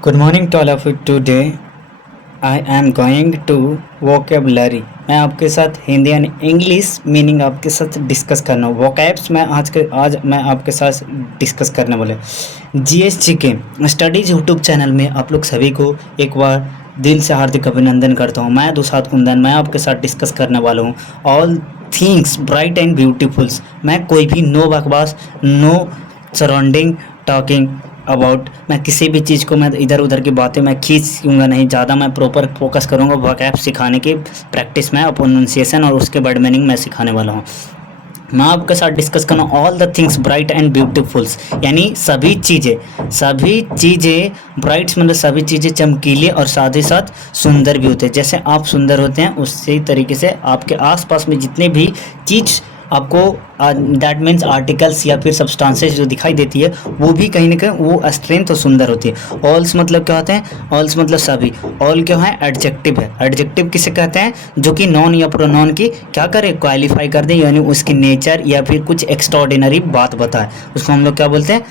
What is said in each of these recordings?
Good morning to all of you. Today I am going to vocabulary. मैं आपके साथ हिंदी यानी इंग्लिश मीनिंग आपके साथ डिस्कस करना हूँ। वोकैब्स मैं आज मैं आपके साथ डिस्कस करने वाले जीएसजी के स्टडीज यूट्यूब चैनल में आप लोग सभी को एक बार दिल से हार्दिक अभिनंदन करता हूँ। मैं दुसाद कुंदन मैं आपके साथ डिस्कस करने वाला हूँ all things bright and beautifuls. मैं कोई भी नो बकवास, नो सराउंडिंग टॉकिंग अबाउट, मैं किसी भी चीज़ को मैं इधर उधर की बातें मैं खींचूंगा नहीं, ज़्यादा मैं प्रॉपर फोकस करूंगा वोकैब सिखाने की प्रैक्टिस में, प्रोनाउंसिएशन और उसके वर्ड मीनिंग मैं सिखाने वाला हूँ। मैं आपके साथ डिस्कस करना all the things bright and beautifuls, यानी सभी चीज़ें ब्राइट्स मतलब सभी चीज़ें चमकीले और साथ ही साथ सुंदर भी होते हैं। जैसे आप सुंदर होते हैं उसी तरीके से आपके आसपास में जितने भी चीज़ आपको दैट मीन्स आर्टिकल्स या फिर सब्सटेंसेस जो दिखाई देती है वो भी कहीं ना कहीं वो स्ट्रेंथ और सुंदर होती है। ऑल्स मतलब क्या होते हैं? ऑल्स मतलब सभी। ऑल क्या है? एडजेक्टिव है। एडजेक्टिव किसे कहते हैं? जो कि नॉन या प्रोनाउन की क्या करे? क्वालिफाई कर दे, यानी उसकी नेचर या फिर कुछ एक्स्ट्राऑर्डिनरी बात बताए, उसको हम लोग क्या बोलते हैं?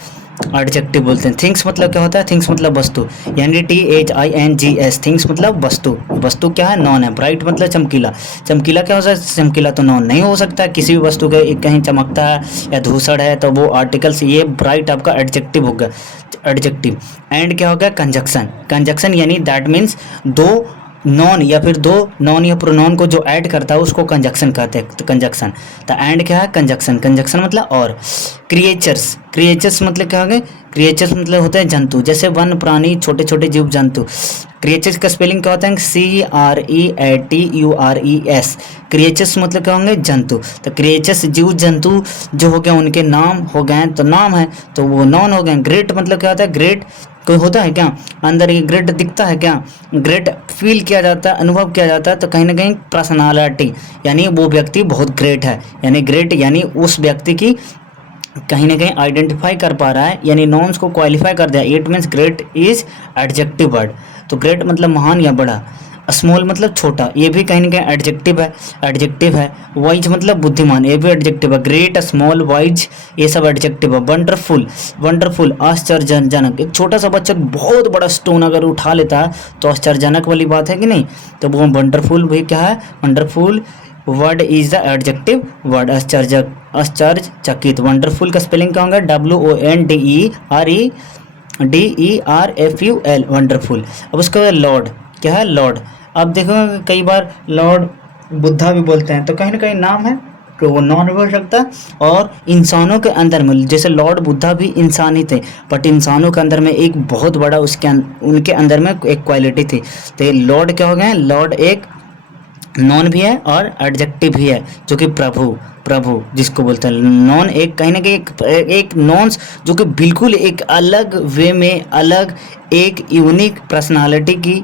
एडजेक्टिव बोलते हैं। थिंग्स मतलब क्या होता है? थिंग्स मतलब वस्तु, यानी THINGS, थिंग्स मतलब वस्तु। वस्तु क्या है? नॉन है। ब्राइट मतलब चमकीला। चमकीला क्या हो सकता है? चमकीला तो नॉन नहीं हो सकता। किसी भी वस्तु के कहीं चमकता है या धूसर है तो वो आर्टिकल्स, ये ब्राइट आपका एडजेक्टिव हो गया। एडजेक्टिव। एंड क्या हो गया? कंजक्शन। कंजक्शन यानी दैट मीन्स दो नॉन या फिर दो नॉन या प्रोनाउन को जो ऐड करता है उसको कंजक्शन कहते हैं। तो कंजक्शन, तो एंड क्या है? कंजक्शन। कंजक्शन मतलब और। क्रिएचर्स। क्रिएचर्स मतलब क्या हो गए? क्रिएचर्स मतलब होते हैं जंतु, जैसे वन प्राणी, छोटे छोटे जीव जंतु। क्रिएचर्स का स्पेलिंग क्या होता है? CREATURES। क्रिएचर्स मतलब क्या होंगे? जंतु। तो क्रिएचर्स जीव जंतु जो हो गए उनके नाम हो गए, तो नाम है तो वो नॉन हो गए। ग्रेट मतलब क्या होता है? ग्रेट कोई होता है क्या अंदर? ये ग्रेट दिखता है क्या? ग्रेट फील किया जाता है, अनुभव किया जाता है, तो कहीं ना कहीं पर्सनालिटी, यानी वो व्यक्ति बहुत ग्रेट है, यानी ग्रेट यानी उस व्यक्ति की कहीं ना कहीं आइडेंटिफाई कर पा रहा है, यानी नॉन्स को क्वालिफाई कर दिया। It means great is adjective word. तो ग्रेट मतलब महान या बड़ा। स्मॉल मतलब छोटा, ये भी कहीं ना कहीं एडजेक्टिव है। एडजेक्टिव है। वाइज मतलब बुद्धिमान, ये भी एडजेक्टिव है। ग्रेट, स्मॉल, वाइज ये सब एडजेक्टिव है। वंडरफुल, वंडरफुल आश्चर्यजनक। एक छोटा सा बच्चा बहुत बड़ा स्टोन अगर उठा लेता है तो आश्चर्यजनक वाली बात है कि नहीं? तो वो वंडरफुल भी क्या है? Wonderful word is the adjective word. आश्चर्यचकित। वंडरफुल का स्पेलिंग क्या होगा? WONDERFUL, wonderful. अब उसके बाद लॉर्ड, क्या है? लॉर्ड। अब देखो कई बार लॉर्ड बुद्धा भी बोलते हैं, तो कहीं ना कहीं नाम है तो वो नॉन हो सकता है। और इंसानों के अंदर में जैसे लॉर्ड बुद्धा भी इंसान ही थे, बट इंसानों के अंदर में एक बहुत बड़ा उनके अंदर में एक क्वालिटी थी, तो ये लॉर्ड क्या हो गए? लॉर्ड एक नॉन भी है और एडजेक्टिव भी है, जो कि प्रभु, प्रभु जिसको बोलते हैं। नॉन एक कहीं ना कहीं एक नॉन्स जो कि बिल्कुल एक अलग वे में, अलग एक यूनिक पर्सनालिटी की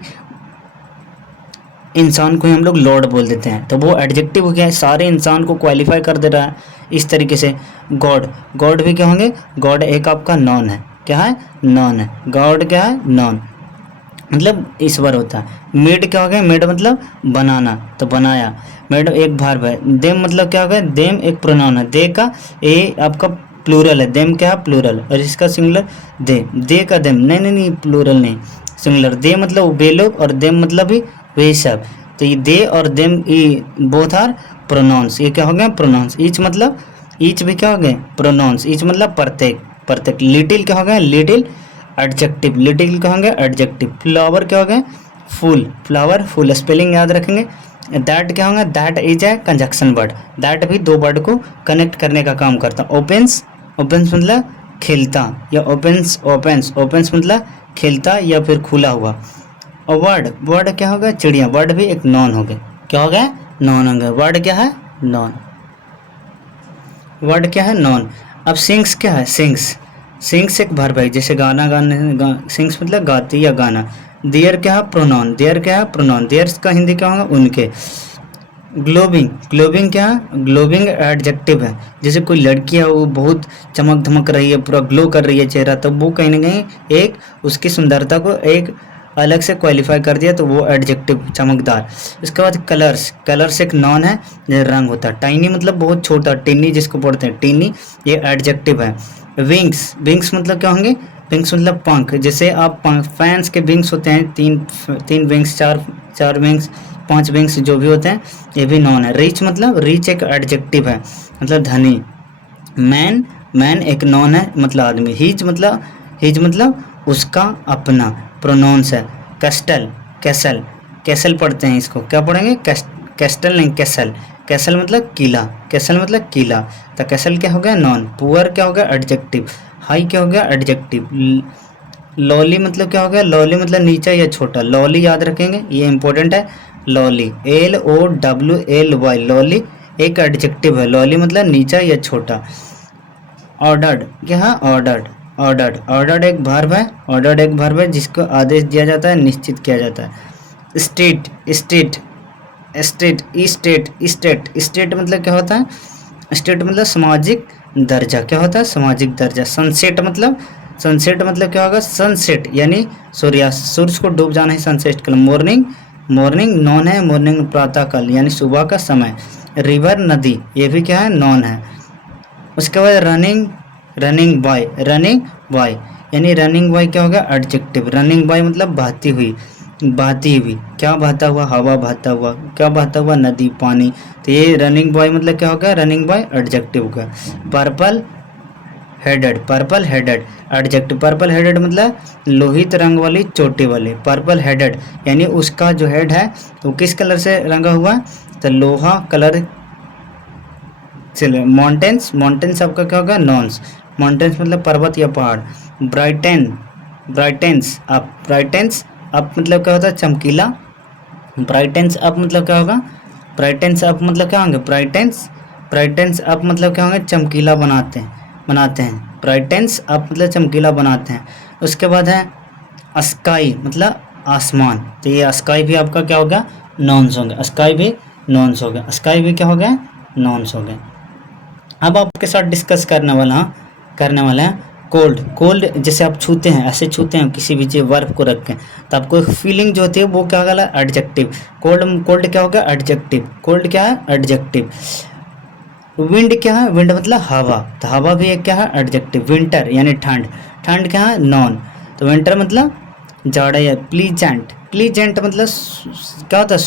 इंसान को ही हम लोग लॉर्ड बोल देते हैं, तो वो एडजेक्टिव हो गया है, सारे इंसान को क्वालिफाई कर दे रहा है इस तरीके से। गॉड, गॉड भी क्या होंगे? गॉड एक आपका नॉन है। क्या है? नॉन है। गॉड क्या है? नॉन मतलब ईश्वर होता है। मेड क्या हो गया? मेड मतलब बनाना, तो बनाया। मेड एक भार्ब है। देम मतलब क्या हो गया? देम एक प्रोनाउन है। दे का ए आपका प्लूरल है। देम क्या है? प्लूरल। और इसका सिंगुलर दे। दे का देम, नहीं नहीं नहीं, प्लूरल नहीं, सिंगुलर। दे मतलब वे लोग और देम मतलब भी वे सब। तो ये दे और देम ये बोथ आर प्रोनाउंस। ये क्या हो गया? प्रोनाउंस। ईच मतलब, ईच भी क्या हो गए? प्रोनाउंस। ईच मतलब प्रत्येक, प्रत्येक। लिटिल क्या हो गया? Little adjective. लिटिल क्या होंगे? एडजेक्टिव। फ्लावर क्या हो गए? फूल, फ्लावर, फूल। स्पेलिंग याद रखेंगे। दैट क्या होगा? That is A conjunction word. That भी दो वर्ड को कनेक्ट करने का काम करता। ओपेंस, ओपेंस मतलब खिलता, या ओपेंस, ओपेंस, ओपेंस मतलब खिलता या फिर खुला हुआ। और वर्ड, वर्ड क्या होगा? चिड़िया। वर्ड भी एक नॉन हो गए। क्या हो गया? नॉन हो गया। वर्ड क्या है? नॉन। वर्ड क्या है? नॉन। अब सिंग्स क्या है? सिंग्स, सिंग्स एक वर्ब है, जैसे गाना सिंग्स मतलब गाती या गाना। देयर क्या है? प्रोनाउन। देयर क्या है? प्रोनाउन। देयर का हिंदी क्या होगा? उनके। ग्लोबिंग, ग्लोबिंग क्या है? ग्लोबिंग एडजेक्टिव है, जैसे कोई लड़की है वो बहुत चमक धमक रही है, पूरा ग्लो कर रही है चेहरा, तब वो कहीं ना कहीं एक उसकी सुंदरता को एक अलग से क्वालिफाई कर दिया, तो वो एडजेक्टिव चमकदार। इसके बाद कलर्स, कलर्स एक नॉन है, ये रंग होता है। टाइनी मतलब बहुत छोटा, टिनी जिसको पढ़ते हैं टिनी, ये एडजेक्टिव है। विंग्स, विंग्स मतलब क्या होंगे? विंग्स मतलब पंख, जैसे आप फैंस के विंग्स होते हैं, तीन विंग्स, चार विंग्स, 5 विंग्स जो भी होते हैं, ये भी नॉन है। रिच मतलब, रिच एक एडजेक्टिव है, मतलब धनी। मैन एक नॉन है, मतलब आदमी। हिज मतलब उसका अपना, प्रोनाउंस है। कैसल पढ़ते हैं इसको, क्या पढ़ेंगे? कैस्टल नहीं, कैसल। कैसल मतलब किला। तो कैसल क्या हो गया? नॉन। पुअर क्या हो गया? एडजेक्टिव। हाई क्या हो गया? एडजेक्टिव। लॉली मतलब क्या हो गया? लॉली मतलब नीचा या छोटा। लॉली याद रखेंगे, ये इंपॉर्टेंट है। लॉली, LOWLY, लॉली एक एडजेक्टिव है। लॉली मतलब नीचा या छोटा। ऑर्डर्ड क्या है? ऑर्डर्ड एक वर्ब है जिसको आदेश दिया जाता है, निश्चित किया जाता है। स्टेट मतलब क्या होता है? स्टेट मतलब सामाजिक दर्जा। क्या होता है? सामाजिक दर्जा। सनसेट मतलब क्या होगा? सनसेट यानी सूर्यास्त, सूरज को डूब जाना ही सनसेट कल। मॉर्निंग नॉन है, मॉर्निंग प्रातः काल यानी सुबह का समय। रिवर नदी, ये भी क्या है? नॉन है। उसके बाद रनिंग बॉय यानी रनिंग बॉय क्या होगा? एडजेक्टिव। रनिंग बॉय मतलब बहती हुई। क्या बहता हुआ? हवा बहता हुआ। क्या बहता हुआ? नदी, पानी। तो ये रनिंग बॉय मतलब क्या होगा? रनिंग बॉय एडजेक्टिव का। Purple headed adjective. Purple headed मतलब लोहित रंग वाली चोटी वाले। पर्पल हेडेड यानी उसका जो हेड है तो किस कलर से रंगा हुआ? तो लोहा कलर। चलिए, माउंटेन्स आपका क्या होगा? नॉन्स। माउंटेन्स मतलब पर्वत या पहाड़। ब्राइटेंस अप मतलब क्या होता है? चमकीला। ब्राइटेंस अप मतलब क्या होगा? ब्राइटेंस अप मतलब क्या होंगे? ब्राइटेंस अप मतलब क्या होंगे? चमकीला बनाते हैं। ब्राइटेंस अप मतलब चमकीला बनाते हैं। उसके बाद है स्काई मतलब आसमान। तो ये स्काई भी आपका क्या होगा? नॉन्स होंगे। स्काई भी नॉन्स हो गया। स्काई भी क्या हो गया? नॉन्स हो गए। अब आपके साथ डिस्कस करने वाला है कोल्ड। जैसे आप छूते हैं, ऐसे छूते हैं किसी भी चीज वर्ब को रख के, तो आपको एक फीलिंग जो होती है वो क्या होगा? एडजेक्टिव। कोल्ड क्या होगा? एडजेक्टिव। कोल्ड क्या है? एडजेक्टिव। विंड क्या है? विंड मतलब हवा, तो हवा भी एक क्या है? एडजेक्टिव। विंटर यानी ठंड क्या है? नॉन। तो विंटर मतलब जाड़ा या प्लीजेंट मतलब क्या होता है?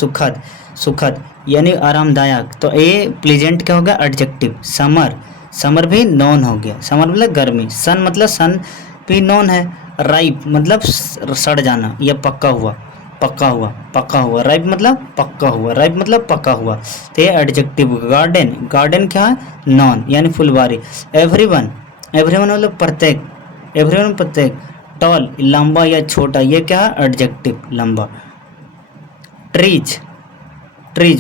सुखद यानी आरामदायक। तो ये प्लीजेंट क्या होगा? एडजेक्टिव। समर भी नॉन हो गया। समर मतलब गर्मी। सन भी नॉन है। राइप मतलब सड़ जाना या पक्का हुआ। राइप मतलब पक्का हुआ। तो ये एडजेक्टिव। गार्डन क्या है? नॉन यानी फुलवारी। एवरीवन मतलब प्रत्येक। टॉल लंबा या छोटा, ये क्या है? एडजेक्टिव, लंबा। ट्रीज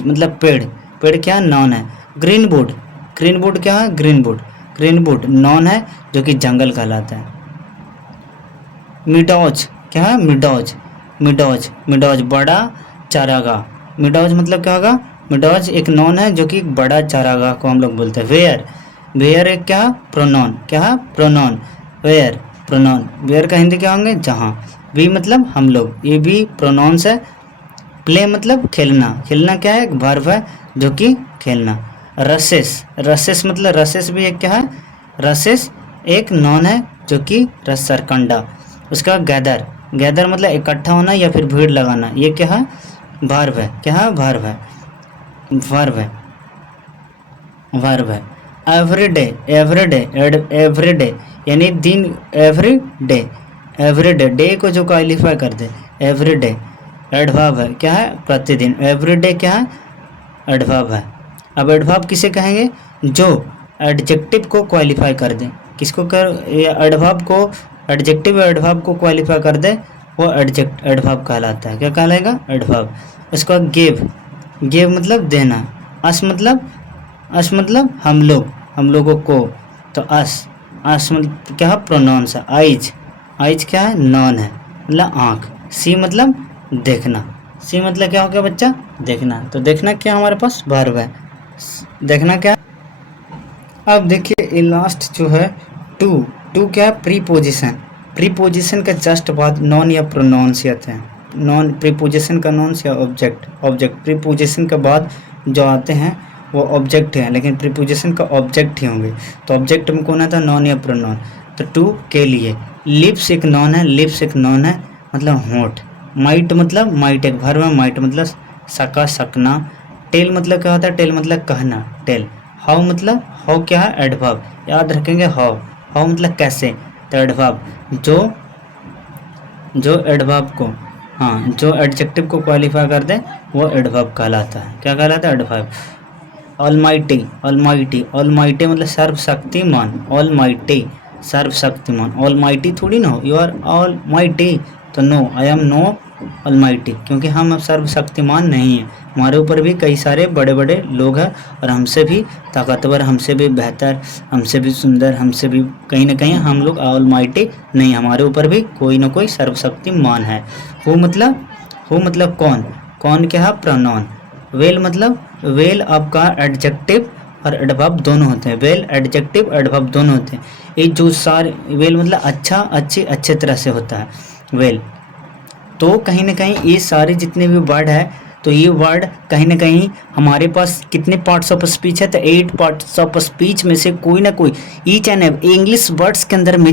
मतलब पेड़ क्या है? नॉन है। ग्रीन वुड क्या है? ग्रीन वुड नॉन है, जो कि जंगल कहलाता है। मिडोज क्या है? मिडोज बड़ा चारागाह। मिडोज मतलब क्या होगा? मिडोज एक नॉन है, जो कि बड़ा चारागाह को हम लोग बोलते हैं। वेयर एक क्या? प्रोनाउन। क्या है? प्रोनाउन। वेयर का हिंदी क्या होंगे? जहाँ। वी मतलब हम लोग, ये भी प्रोनाउंस है। प्ले मतलब खेलना क्या है? एक वर्ब है, जो कि खेलना। रसेस मतलब रसेस भी एक क्या है? रसेस एक नॉन है, जो कि सरकंडा। उसका गैदर मतलब इकट्ठा होना या फिर भीड़ लगाना, ये क्या है? वर्ब है। क्या है? वर्ब है। एवरीडे यानी दिन। एवरीडे डे को जो क्वालिफाई कर दे, एवरीडे एडवर्ब है। क्या है? प्रतिदिन। एवरीडे क्या है? एडवर्ब है। अब एडवर्ब किसे कहेंगे? जो एडजेक्टिव को क्वालिफाई कर दे। किसको कर? एडवर्ब को, एडजेक्टिव एडवर्ब को क्वालिफाई कर दे, वो एडवर्ब कहलाता है। क्या कहलाएगा? एडवर्ब। उसका गिव मतलब देना। अस मतलब हम लोगों को। तो अस मतलब क्या है? प्रोनाउंस है। आइज क्या है? नॉन है, मतलब आँख। सी मतलब देखना। सी मतलब क्या हो गया बच्चा? देखना। तो देखना क्या हमारे पास? वर्ब है। देखना क्या? अब देखिए लास्ट जो है टू क्या है? प्रीपोजिशन का जस्ट बाद नॉन या प्रोनाउंस आते हैं। नॉन प्रीपोजिशन का नॉन या ऑब्जेक्ट प्रीपोजिशन के बाद जो आते हैं वो ऑब्जेक्ट हैं, लेकिन प्रीपोजिशन का ऑब्जेक्ट ही होंगे। तो ऑब्जेक्ट में कौन आता है? नॉन या प्रोनाउन। तो टू के लिए। लिप्स एक नॉन है, लिप्स एक नॉन है मतलब होंठ। माइट मतलब माइट एक वर्ब है, माइट मतलब सका सकना। टेल मतलब क्या होता है, टेल मतलब कहना, टेल। हाउ मतलब, हाउ क्या है, एडवर्ब, याद रखेंगे हाउ। हाउ मतलब कैसे, तो एडवर्ब जो एडवर्ब को, हाँ जो एडजेक्टिव को क्वालिफाई कर दे वो एडवर्ब कहलाता है। क्या कहलाता है, एडवर्ब। ऑलमाइटी, ऑलमाइटी, ऑलमाइटी मतलब सर्वशक्तिमान, ऑलमाइटी सर्वशक्तिमान। ऑलमाइटी थोड़ी ना हो, यू आर ऑलमाइटी, तो no, I am no almighty, क्योंकि हम अब सर्वशक्तिमान नहीं हैं। हमारे ऊपर भी कई सारे बड़े बड़े लोग हैं और हमसे भी ताकतवर, हमसे भी बेहतर, हमसे भी सुंदर, हमसे भी कहीं ना कहीं हम लोग ऑलमाइटी नहीं, हमारे ऊपर भी कोई ना कोई सर्वशक्तिमान है। हु मतलब कौन, कौन क्या है, प्रोनाउन। वेल मतलब, वेल आपका एडजेक्टिव और एडवर्ब दोनों होते हैं। वेल एडजेक्टिव एडवर्ब दोनों होते हैं। ये जो सारे, वेल मतलब अच्छा, अच्छे, अच्छे तरह से होता है वेल। तो कहीं ना कहीं ये सारे जितने भी वर्ड है, तो ये वर्ड कहीं ना कहीं हमारे पास कितने पार्ट्स ऑफ स्पीच है, तो 8 पार्ट्स ऑफ स्पीच में से कोई ना कोई each and every English words के अंदर में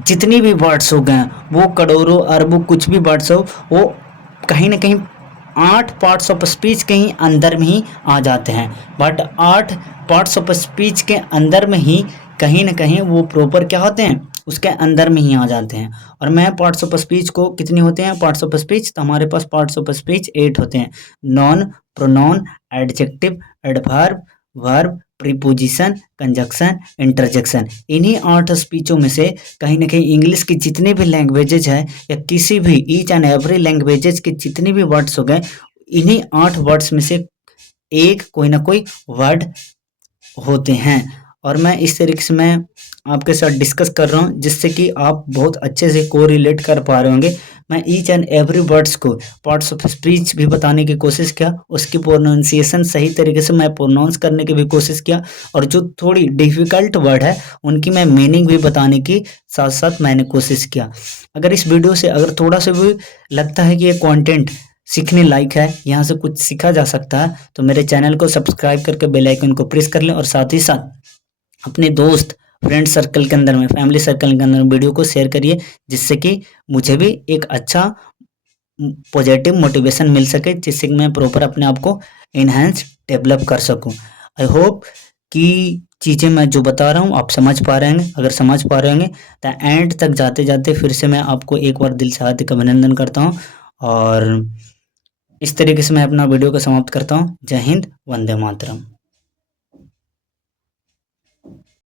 जितनी भी वर्ड्स हो गए, वो करोड़ों अरबों कुछ भी वर्ड्स हो, वो कहीं ना कहीं 8 पार्ट्स ऑफ स्पीच के ही अंदर में ही आ जाते हैं। बट 8 पार्ट्स ऑफ स्पीच के अंदर में ही कहीं ना कहीं वो प्रॉपर क्या होते हैं, उसके अंदर में ही आ जाते हैं। और मैं पार्ट्स ऑफ स्पीच को कितने होते हैं, पार्ट्स ऑफ स्पीच, तो हमारे पास पार्ट्स ऑफ स्पीच 8 होते हैं। Non, pronoun, adjective, adverb, verb, preposition, conjunction, interjection. इन्हीं 8 स्पीचों में से कहीं ना कहीं इंग्लिश की जितने भी लैंग्वेजेज है, या किसी भी ईच एंड एवरी लैंग्वेजेज के जितने भी वर्ड्स हो गए, इन्हीं 8 वर्ड्स में से एक कोई ना कोई वर्ड होते हैं। और मैं इस तरीके से मैं आपके साथ डिस्कस कर रहा हूँ, जिससे कि आप बहुत अच्छे से को रिलेट कर पा रहे होंगे। मैं ईच एंड एवरी वर्ड्स को पार्ट्स ऑफ स्पीच भी बताने की कोशिश किया, उसकी प्रोनाउंसिएशन सही तरीके से मैं प्रोनाउंस करने की भी कोशिश किया, और जो थोड़ी डिफ़िकल्ट वर्ड है उनकी मैं मीनिंग भी बताने की साथ साथ मैंने कोशिश किया। अगर इस वीडियो से अगर थोड़ा सा भी लगता है कि ये कंटेंट सीखने लायक है, यहाँ से कुछ सीखा जा सकता है, तो मेरे चैनल को सब्सक्राइब करके बेल आइकन को प्रेस कर लें, और साथ ही साथ अपने दोस्त, फ्रेंड सर्कल के अंदर में, फैमिली सर्कल के अंदर में वीडियो को शेयर करिए, जिससे कि मुझे भी एक अच्छा पॉजिटिव मोटिवेशन मिल सके, जिससे कि मैं प्रॉपर अपने आप को इनहेंस डेवलप कर सकूं। आई होप कि चीज़ें मैं जो बता रहा हूँ आप समझ पा रहे हैं। अगर समझ पा रहे होंगे तो एंड तक जाते जाते फिर से मैं आपको एक बार दिल से हार्दिक अभिनंदन करता हूँ, और इस तरीके से मैं अपना वीडियो को समाप्त करता हूँ। जय हिंद, वंदे मातरम।